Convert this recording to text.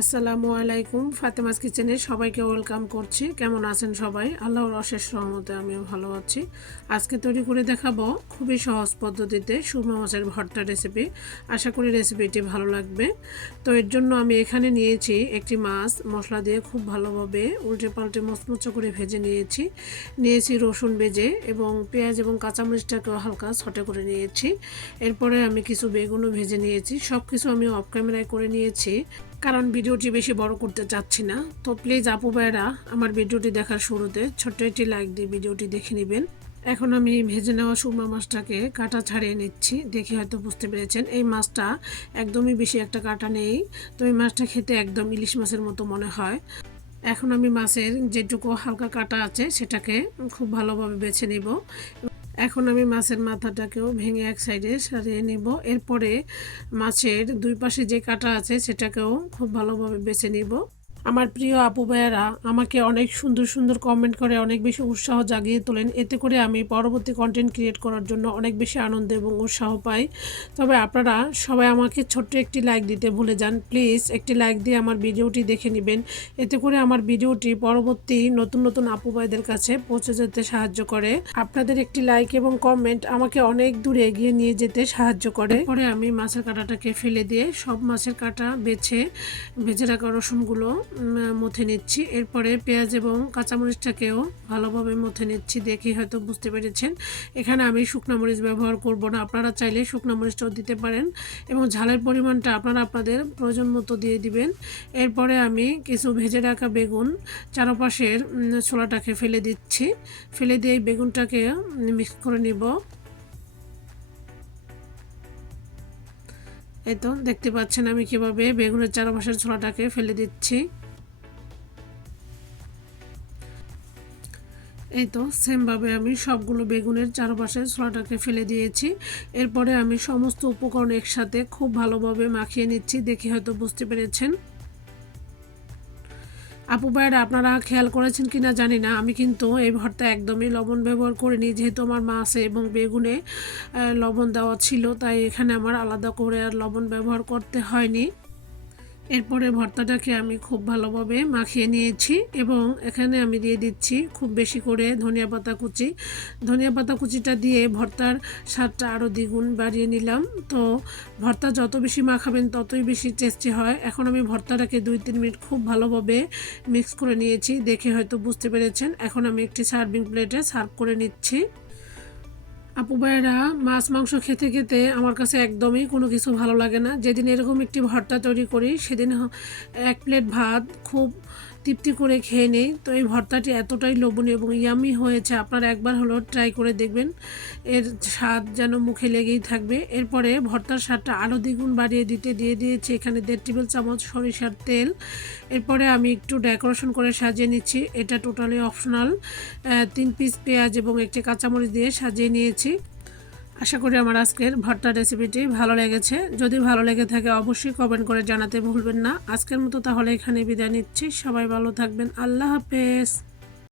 আসসালামু আলাইকুম। ফাতেমাস কিচেনে সবাইকে ওয়েলকাম করছি। কেমন আছেন সবাই? আল্লাহর অশেষ রহমতে আমিও ভালো আছি। আজকে তৈরি করে দেখাবো খুবই সহজ পদ্ধতিতে সুরমা মাছের ভর্তা রেসিপি আশা করি রেসিপিটি ভালো লাগবে। তো এর জন্য আমি এখানে নিয়েছি একটি মাছ। মশলা দিয়ে খুব ভালোভাবে উল্টে পাল্টে মচমচো করে ভেজে নিয়েছি। নিয়েছি রসুন ভেজে এবং পেঁয়াজ এবং কাঁচামরিচটাকেও হালকা ছটে করে নিয়েছি। এরপরে আমি কিছু বেগুনও ভেজে নিয়েছি। সব কিছু আমি অফ ক্যামেরায় করে নিয়েছি। কারণ ভিডিওটি বেশি বড় করতে চাচ্ছি না। তো প্লিজ আপু ভাইরা আমার ভিডিওটি দেখার শুরুতে ছোট্ট একটি লাইক দিয়ে ভিডিওটি দেখে নেবেন। এখন আমি ভেজে নেওয়া সুরমা মাছটাকে কাটা ছাড়িয়ে নিচ্ছি। দেখে হয়তো বুঝতে পেরেছেন, এই মাছটা একদমই বেশি একটা কাটা নেই। তো এই মাছটা খেতে একদম ইলিশ মাছের মতো মনে হয়। এখন আমি মাছের যেটুকু হালকা কাটা আছে, সেটাকে খুব ভালোভাবে বেছে নিব। এখন আমি মাছের মাথাটাকেও ভেঙে এক সাইডে সারিয়ে নেব। এরপরে মাছের দুই পাশে যে কাটা আছে সেটাকেও খুব ভালোভাবে বেছে নিব। আমার প্রিয় আপু ভাইয়েরা, আমাকে অনেক সুন্দর সুন্দর কমেন্ট করে, অনেক বেশি উৎসাহ জাগিয়ে তোলেন। এতে করে আমি পরবর্তী কন্টেন্ট ক্রিয়েট করার জন্য অনেক বেশি আনন্দ এবং উৎসাহ পাই। তবে আপনারা সবাই আমাকে ছোট্ট একটি লাইক দিতে ভুলে যান। প্লিজ একটি লাইক দিয়ে আমার ভিডিওটি দেখে নেবেন। এতে করে আমার ভিডিওটি পরবর্তী নতুন নতুন আপু ভাইদের কাছে পৌঁছে যেতে সাহায্য করে। আপনাদের একটি লাইক এবং কমেন্ট আমাকে অনেক দূরে এগিয়ে নিয়ে যেতে সাহায্য করে। পরে আমি মাছের কাঁটাটাকে ফেলে দিয়ে সব মাছের কাঁটা বেছে ভেজে রাখা রসুনগুলো মথে নিচ্ছি। এরপরে পেঁয়াজ এবং কাঁচামরিচটাকেও ভালোভাবে মথে নিচ্ছি দেখে হয়তো বুঝতে পেরেছেন। এখানে আমি শুকনো মরিচ ব্যবহার করব না। আপনারা চাইলে শুকনো মরিচটাও দিতে পারেন এবং ঝালের পরিমাণটা আপনারা আপনাদের প্রয়োজন মতো দিয়ে দিবেন। এরপরে আমি কিছু ভেজে রাখা বেগুন চারপাশের ছোলাটাকে ফেলে দিচ্ছি। ফেলে দিয়ে বেগুনটাকে মিক্স করে নিব। এই তো দেখতে পাচ্ছেন আমি কীভাবে বেগুনের চারপাশের ছোলাটাকে ফেলে দিচ্ছি। এই তো, সেমভাবে আমি সবগুলো বেগুনের চারপাশে ছোলাটাকে ফেলে দিয়েছি। এরপরে আমি সমস্ত উপকরণ একসাথে খুব ভালোভাবে মাখিয়ে নিচ্ছি, দেখে হয়তো বুঝতে পেরেছেন। আপু ভাইয়েরা আপনারা খেয়াল করেছেন কিনা জানি না, আমি কিন্তু এই ভর্তা একদমই লবণ ব্যবহার করিনি, যেহেতু আমার মাছে এবং বেগুনে লবণ দেওয়া ছিল, তাই এখানে আমার আলাদা করে আর লবণ ব্যবহার করতে হয়নি। এরপরে ভর্তাটাকে আমি খুব ভালোভাবে মাখিয়ে নিয়েছি এবং এখানে আমি দিয়ে দিচ্ছি খুব বেশি করে ধনিয়া পাতা কুচি। ধনিয়া পাতা কুচিটা দিয়ে ভর্তার স্বাদটা আরও দ্বিগুণ বাড়িয়ে নিলাম। তো ভর্তা যত বেশি মাখাবেন ততই বেশি টেস্টি হয়। এখন আমি ভর্তাটাকে দুই তিন মিনিট খুব ভালোভাবে মিক্স করে নিয়েছি। দেখে হয়তো বুঝতে পেরেছেন। এখন আমি একটি সার্ভিং প্লেটে সার্ভ করে নিচ্ছি। আপু ভাইয়েরা, মাছ, মাংস খেতে খেতে আমার কাছে একদমই কোনো কিছু ভালো লাগে না। যেদিন এরকম একটি ভর্তা তৈরি করি, সেদিন এক প্লেট ভাত খুব তৃপ্তি করে খেয়ে নেই। তো এই ভর্তাটি এতটাই লোভনীয় এবং ইয়ামি হয়েছে। আপনারা একবার হলো ট্রাই করে দেখবেন। এর স্বাদ যেন মুখে লেগেই থাকবে। এরপরে ভর্তার স্বাদটা আরও দ্বিগুণ বাড়িয়ে দিতে দিয়ে দিয়েছি। এখানে দেড় টেবিল চামচ সরিষার তেল। এরপরে আমি একটু ডেকোরেশন করে সাজিয়ে নিচ্ছি। এটা টোটালি অপশনাল তিন পিস পেঁয়াজ এবং একটি কাঁচামরিচ দিয়ে সাজিয়ে নিয়েছি। আশা করি আমার আজকের ভর্তা রেসিপিটি ভালো লেগেছে। যদি ভালো লেগে থাকে অবশ্যই কমেন্ট করে জানাতে ভুলবেন না। আজকের মতো তাহলে এখানে বিদায় নিচ্ছি। সবাই ভালো থাকবেন। আল্লাহ হাফেজ।